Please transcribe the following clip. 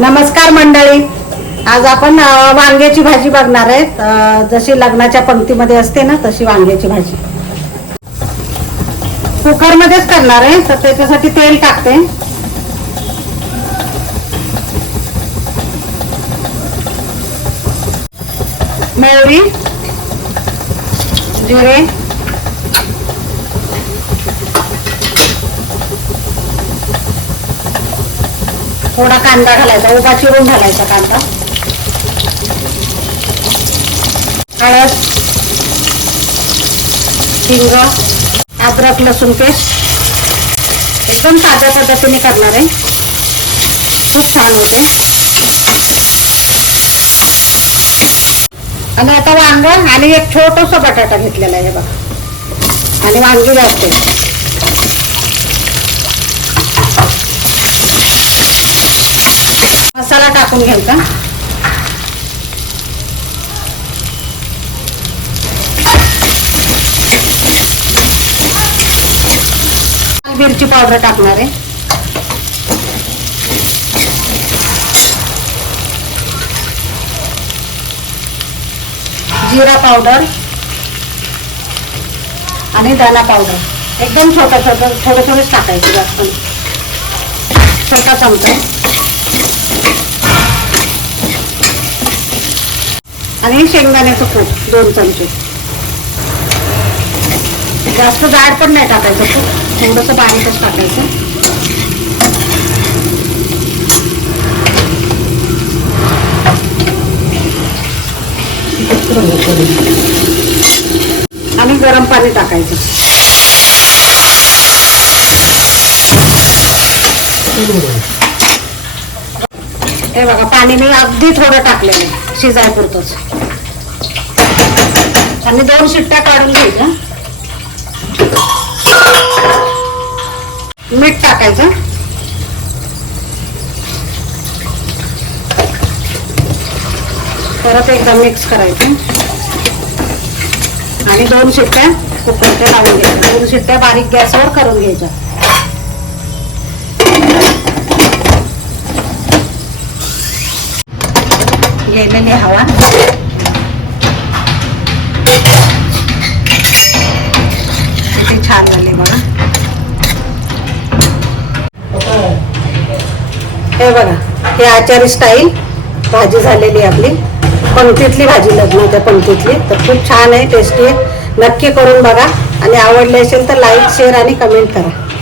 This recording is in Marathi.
नमस्कार मंडळी. आज आपण वांग्याची भाजी बघणार आहेत. जशी लग्नाच्या पंक्तीमध्ये असते ना तशी वांग्याची भाजी. कुकरमध्येच करणार आहे तर त्याच्यासाठी तेल टाकते. मोहरी जिरे? थोडा कांदा घालायचा उभा चिरून घालायचा कांदा. हळद हिंग अद्रक लसूण पेस्ट. एकदम साध्या पद्धतीने करणार आहे. खूप छान होते. आणि आता वांग आणि एक छोटस बटाटा घेतलेला आहे बघा. आणि वांगी घालते टाकून घ्यायचा मिरची पावडर टाकणार आहे. जिरा पावडर आणि दाना पावडर. एकदम छोटं छोटं थोडं थोडंच टाकायचं जास्त. छोटा चमचा. आणि शेंगदाण्याचं कूट दोन चमचे. जास्त जाड पण नाही टाकायचं खूप. थोडंसं बारीकच टाकायचं. आणि गरम पाणी टाकायचं. हे बघा पाणी मी अगदी थोडं टाकलेलं आहे शिजायपुरतंच. आणि दोन शिट्ट्या काढून घ्यायच्या. मीठ टाकायचं. परत एकदा मिक्स करायचं. आणि दोन शिट्ट्या कुकरच्या लावून घ्यायच्या. दोन शिट्ट्या बारीक गॅसवर करून घ्यायच्या. गेलेली हवा. किती छान झाली बघा. हे बघा हे आचारी स्टाईल भाजी झालेली आहे आपली. पंक्तीतली भाजी लग्न लग्नाच्या पंक्तीतली. तर खूप छान आहे टेस्टी आहे. नक्की करून बघा. आणि आवडली असेल तर लाईक शेअर आणि कमेंट करा.